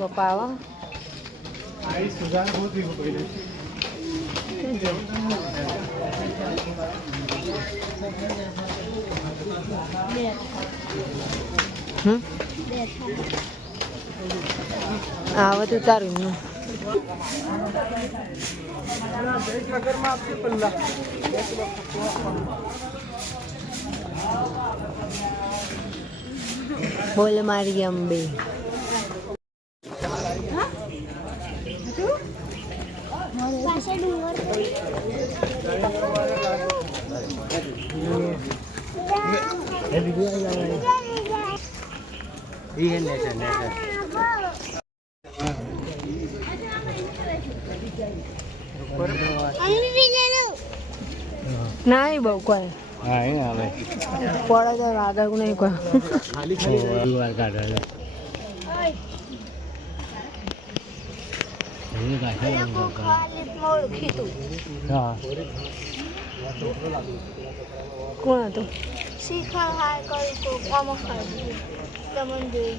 Gopawa. Ayos ko dyan, buti mo pwede. Hmm? Ah, what is that? આવો તું તારું એમનું બોલ મારી અંબે નહીં બહુ કોઈ. હા એ આવે. પડે તો આગળ નહીં કોઈ. કાઢે છે એવું કાઢે ને કાકા. હા. કોણ હતું? શીખા હાય કરું તો. આમાં ખાઈ તમને જોઈ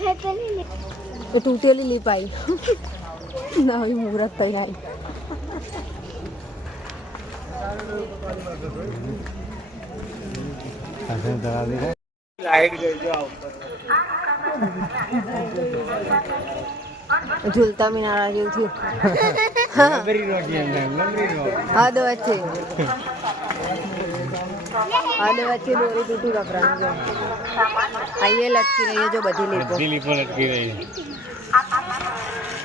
હે પેલી ને નવી મુહૂર્ત થઈ આવી દે. મિનારા જેવું થયું. રોટી. હદ વચ્ચે દોરી તૂટી વપરાય જો અહીંયા લટકી રહી જો બધી લીપો. બધી લીપો લટકી રહી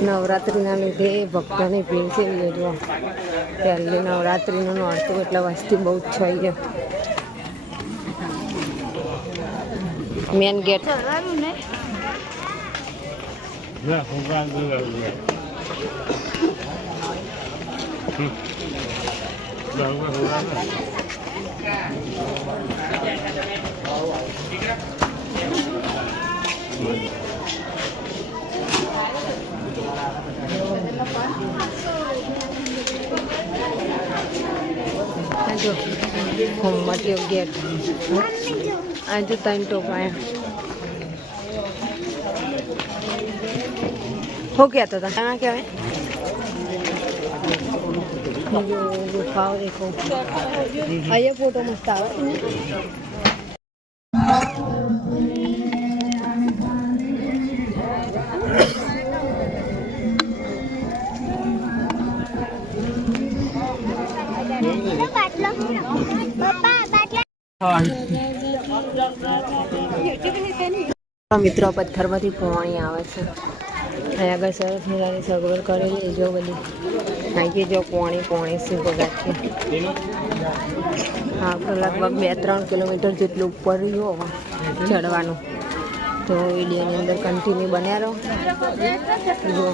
નવરાત્રિના લીધે ભક્તોની ભીડ છે જો. પહેલી નવરાત્રિનું નોરતું એટલે વસ્તી બહુ જ થઈ છે મેન ગેટ. Thank ને જા, છોકરાને દૂર આવી ગયા. હમ. જાઉં કે છોકરાને? આ જો હોમવર્ક ગેટ આ જો ત્રણ ટોપાયા હો ગયા હતા શાના કહેવાય ગુફાઓ દેખો અહીંયા ફોટો મસ્ત આવે મિત્રો પથ્થરમાંથી પોવાણી આવે છે. અહીંયા આગળ સરસ મજાની સગવડ કરેલી જો બધી. અહીંથી જો પોણી પોણી સી બગાડ છે. હા લગભગ બે, ત્રણ કિલોમીટર જેટલું ઉપર રહ્યું ચડવાનું. તો વિડીયોની અંદર કન્ટિન્યુ બન્યા રહો. જો.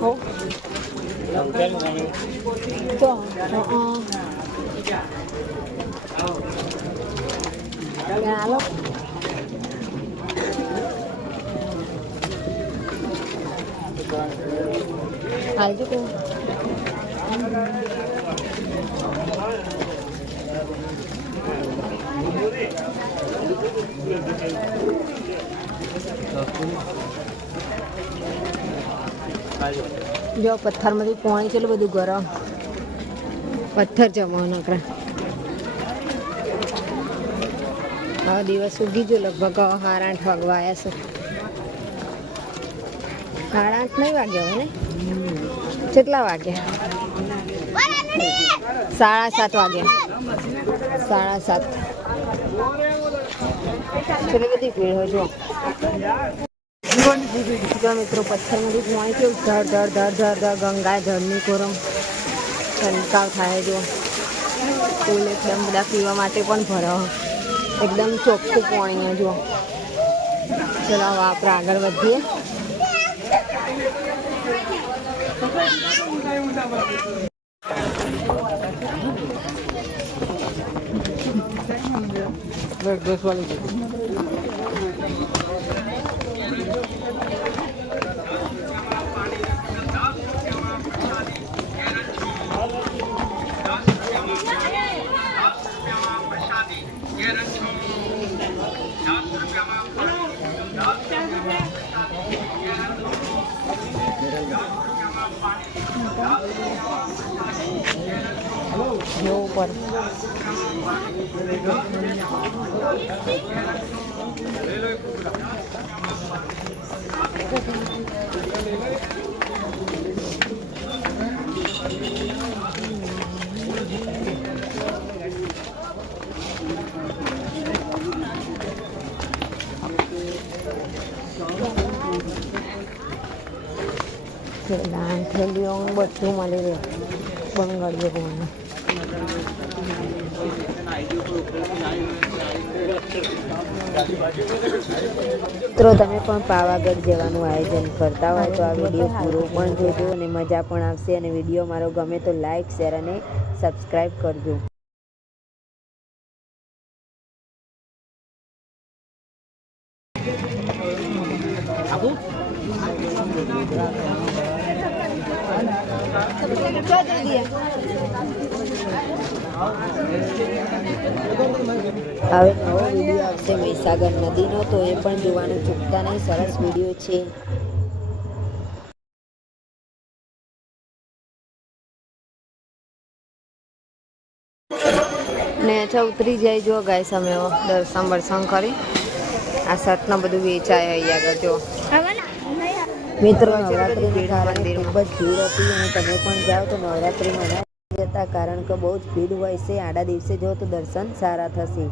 હો તો અ. હાલો હાલજો જો પથ્થરમાંથી પાણી કેટલું બધું ગરમ. પથ્થર જમવા નકરા હવે દિવસ ઉગી ગયો લગભગ હાર આઠ વાગવા આવ્યા છે. હાર આઠ નહીં વાગ્યા હોય ને? કેટલા વાગ્યા? સાડા સાત વાગ્યા. સાડા સાત. કેટલી બધી ભીડ હોય જો મિત્રો પથ્થરમાંથી પાણી કેવું ધર ધર ધર ધર ધર ગંગા ધરની કોરમ. છંટકાવ થાય જો. પુલ એકદમ બધા પીવા માટે પણ ભરો એકદમ ચોખ્ખું પાણી જો. ચલો આપણે આગળ વધીએ. જો ઉપર થેલા થેલીઓ બધું મળી રહે. બંગડીઓ પણ મિત્રો તમે પણ પાવાગઢ જવાનું આયોજન કરતા હોય તો આ વીડિયો પૂરો પણ જોજો અને મજા પણ આવશે અને વીડિયો મારો ગમે તો લાઈક શેર અને સબસ્ક્રાઈબ કરજો. હવે નવો વીડિયો આવશે મહીસાગર નદીનો, તો એ પણ જોવાનું ચૂકતા નહીં. સરસ વીડિયો છે. ને અચ્છા ઉતરી જાય જો ગાય સામે દર્શન બર્શન કરી. આ સતનું બધું વેચાય અહીંયા આગળ, જો. મિત્રો, નવરાત્રિની કારણે ખૂબ જ ભીડ હતી અને તમે પણ જાઓ તો નવરાત્રિમાં ના કારણ કે બહુ જ ભીડ હોય છે. આડા દિવસે જો તો દર્શન સારા થશે.